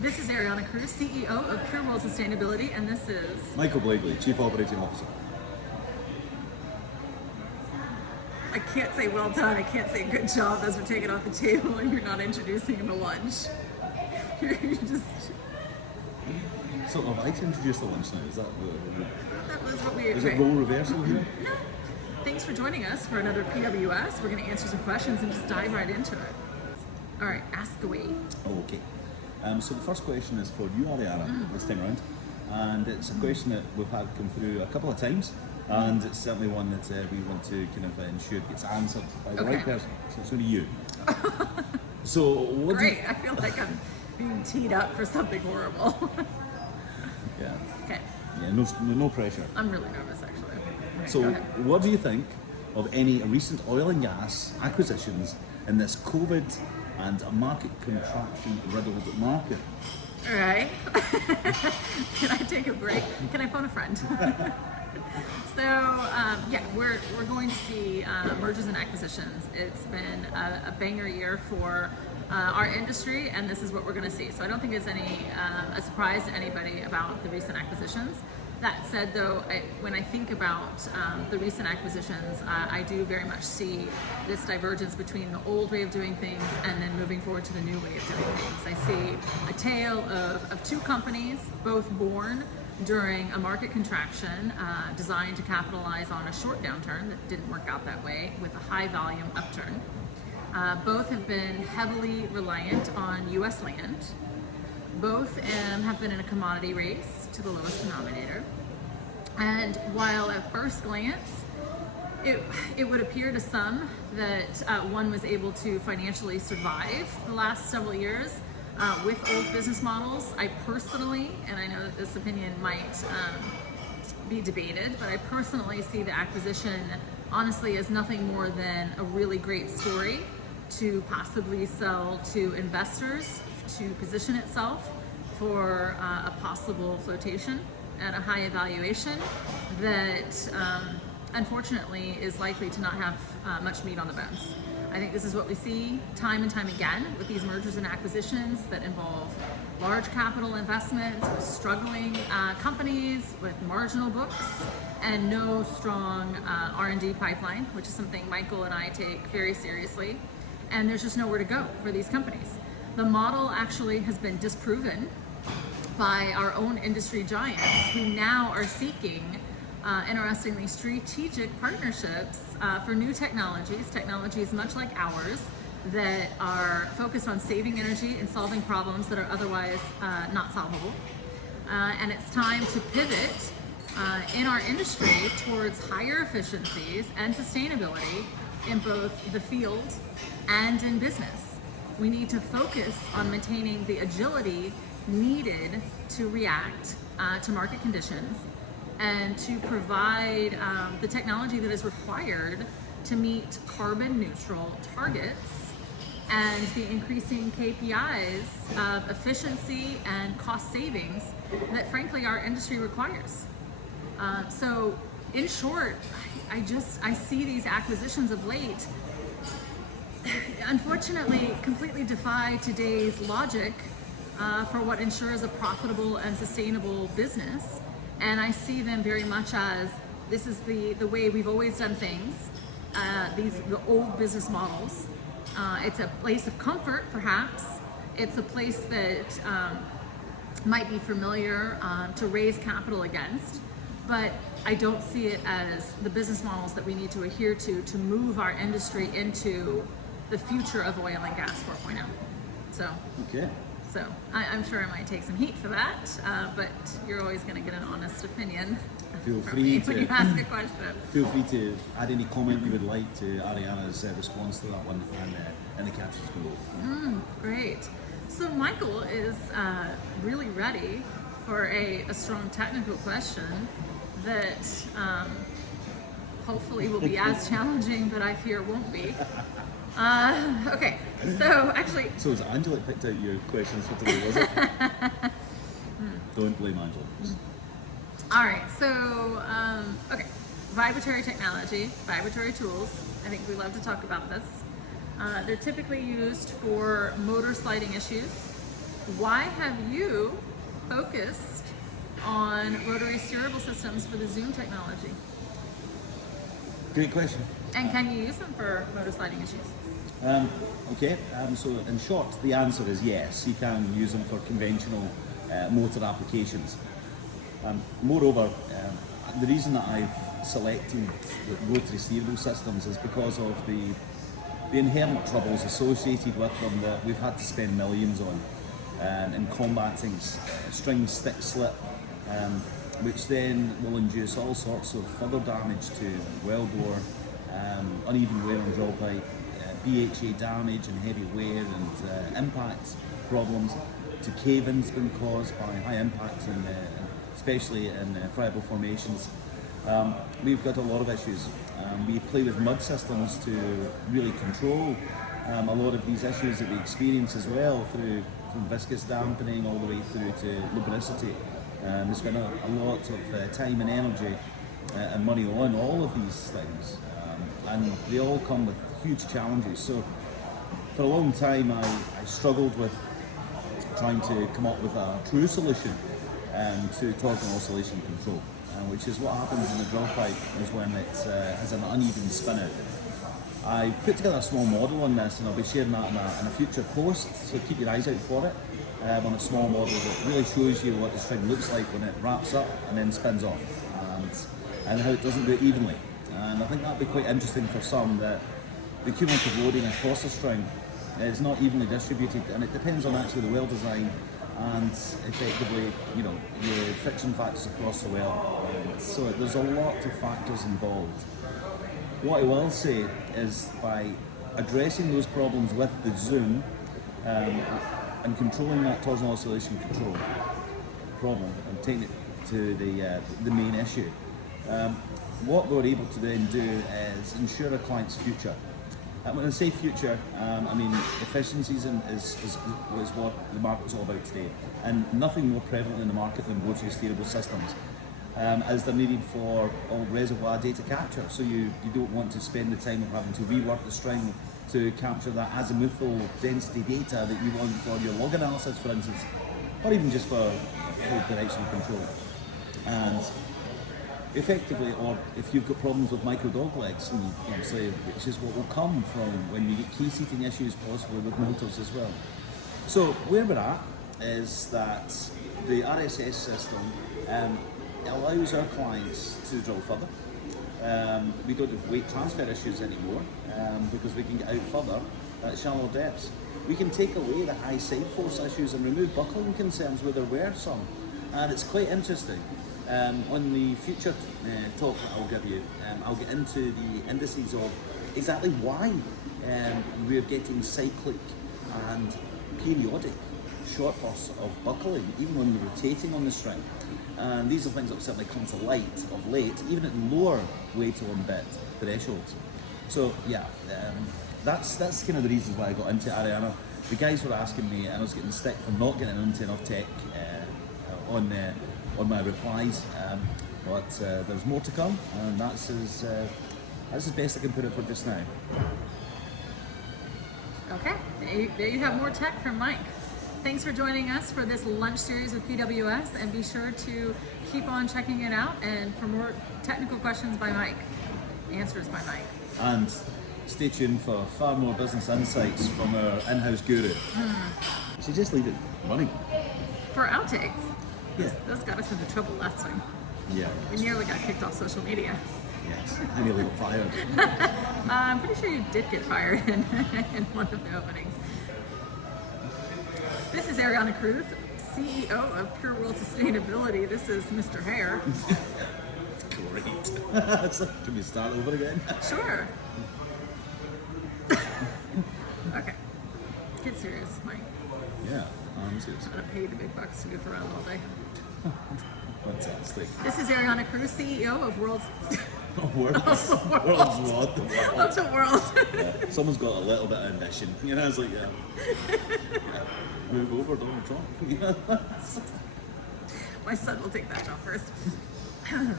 This is Ariana Cruz, CEO of Pure World Sustainability, and this is... Michael Blakely, Chief Operating Officer. I can't say well done, I can't say good job as we're taking off the table and you're not introducing him to lunch. You're just... So I'd like to introduce the lunch now, is that That was what we... is it role reversal here? No. Thanks for joining us for another PWS. We're going to answer some questions and just dive right into it. All right, ask away. Okay. So the first question is for you, Ariana, this time around. And it's a question that we've had come through a couple of times. And it's certainly one that we want to kind of ensure gets answered by the right person. So it's only you. So what Great, I feel like I'm being teed up for something horrible. Yeah. Okay. Yeah, no pressure. I'm really nervous, actually. Right, So go ahead. what do you think of any recent oil and gas acquisitions in this COVID and market contraction riddled market? All right. Can I take a break? Can I phone a friend? So yeah, we're going to see mergers and acquisitions. It's been a banger year for our industry, and this is what we're going to see. So I don't think it's a surprise to anybody about the recent acquisitions. That said, though, when I think about the recent acquisitions, I do very much see this divergence between the old way of doing things and then moving forward to the new way of doing things. I see a tale of two companies, both born during a market contraction designed to capitalize on a short downturn that didn't work out that way with a high volume upturn. Both have been heavily reliant on U.S. land. Both have been in a commodity race to the lowest denominator. And while at first glance, it would appear to some that one was able to financially survive the last several years with old business models, I personally, and I know that this opinion might be debated, but I personally see the acquisition honestly as nothing more than a really great story to possibly sell to investors, to position itself for a possible flotation at a high evaluation that unfortunately is likely to not have much meat on the bones. I think this is what we see time and time again with these mergers and acquisitions that involve large capital investments with struggling companies with marginal books and no strong R&D pipeline, which is something Michael and I take very seriously. And there's just nowhere to go for these companies. The model actually has been disproven by our own industry giants who now are seeking, interestingly, strategic partnerships for new technologies much like ours that are focused on saving energy and solving problems that are otherwise not solvable. And it's time to pivot in our industry towards higher efficiencies and sustainability in both the field and in business. We need to focus on maintaining the agility needed to react to market conditions and to provide the technology that is required to meet carbon neutral targets and the increasing KPIs of efficiency and cost savings that frankly our industry requires. So in short, I see these acquisitions of late unfortunately completely defy today's logic for what ensures a profitable and sustainable business. And I see them very much as this is the way we've always done things, the old business models. It's a place of comfort, perhaps. It's a place that might be familiar to raise capital against, but I don't see it as the business models that we need to adhere to move our industry into the future of oil and gas 4.0. So I'm sure I might take some heat for that, but you're always going to get an honest opinion Feel from free me to when you ask a question. Feel free to add any comment you would like to Ariana's response to that one in the captions below. Great. So Michael is really ready for a strong technical question that hopefully will be as challenging, but I fear won't be. Okay, so actually... So was Angela that picked out your questions for today, was it? Don't blame Angela. All right, so, okay, vibratory technology, vibratory tools. I think we love to talk about this. They're typically used for motor sliding issues why have you focused on rotary steerable systems for the Zoom technology? Great question. And can you use them for motor sliding issues? So in short, the answer is yes. You can use them for conventional motor applications. Moreover, the reason that I've selected the rotary steerable systems is because of the inherent troubles associated with them that we've had to spend millions on in combating string stick slip, which then will induce all sorts of further damage to well bore, uneven wear on draw pipe, BHA damage and heavy wear and impact problems to cave-ins been caused by high impact, especially in friable formations. We've got a lot of issues. We play with mud systems to really control a lot of these issues that we experience as well, from viscous dampening all the way through to lubricity. We spend a lot of time and energy and money on all of these things, and they all come with huge challenges. So for a long time I struggled with trying to come up with a true solution to torque and oscillation control, which is what happens in the draw pipe is when it has an uneven spin out. I've put together a small model on this, and I'll be sharing that in a future post, so keep your eyes out for it, on a small model that really shows you what the string looks like when it wraps up and then spins off, and how it doesn't do it evenly. And I think that'd be quite interesting for some, that the cumulative loading across the string is not evenly distributed, and it depends on actually the well design and effectively, the friction factors across the well. So there's a lot of factors involved. What I will say is, by addressing those problems with the Zoom and controlling that torsional oscillation control problem and taking it to the main issue, what we're able to then do is ensure a client's future. When I say future, I mean efficiencies is what the market's all about today, and nothing more prevalent in the market than rotary steerable systems, as they're needed for all reservoir data capture. So you don't want to spend the time of having to rework the string to capture that azimuthal density data that you want for your log analysis, for instance, or even just for direction control. And effectively, or if you've got problems with micro dog legs, and obviously, which is what will come from when you get key seating issues, possibly with motors as well. So where we're at is that the RSS system allows our clients to drill further. We don't have weight transfer issues anymore, because we can get out further at shallow depths. We can take away the high side force issues and remove buckling concerns where there were some, and it's quite interesting. On the future talk that I'll give you, I'll get into the indices of exactly why we're getting cyclic and periodic short bursts of buckling, even when we're rotating on the string. And these are things that certainly come to light of late, even at lower weight on bit thresholds. So yeah, that's kind of the reasons why I got into Ariana. The guys were asking me, and I was getting stick for not getting into enough tech on my replies, but there's more to come, and that's as best I can put it for just now. Okay, there you have more tech from Mike. Thanks for joining us for this lunch series with PWS, and be sure to keep on checking it out, and for more technical questions by Mike, answers by Mike. And stay tuned for far more business insights from our in-house guru. So just leave it running. For outtakes. Yeah. Those got us into trouble last time. Yeah. We nearly got kicked off social media. Yes. I nearly got fired. I'm pretty sure you did get fired in one of the openings. This is Ariana Cruz, CEO of Pure World Sustainability. This is Mr. Hare. Great. So, can we start over again? Sure. Okay. Get serious, Mike. Yeah, I'm serious. I'm gonna pay you the big bucks to goof around all day. Fantastic. This is Ariana Cruz, CEO of World's World's what? of the world. Yeah. Someone's got a little bit of ambition. It's like, move over, Donald Trump. My son will take that job first.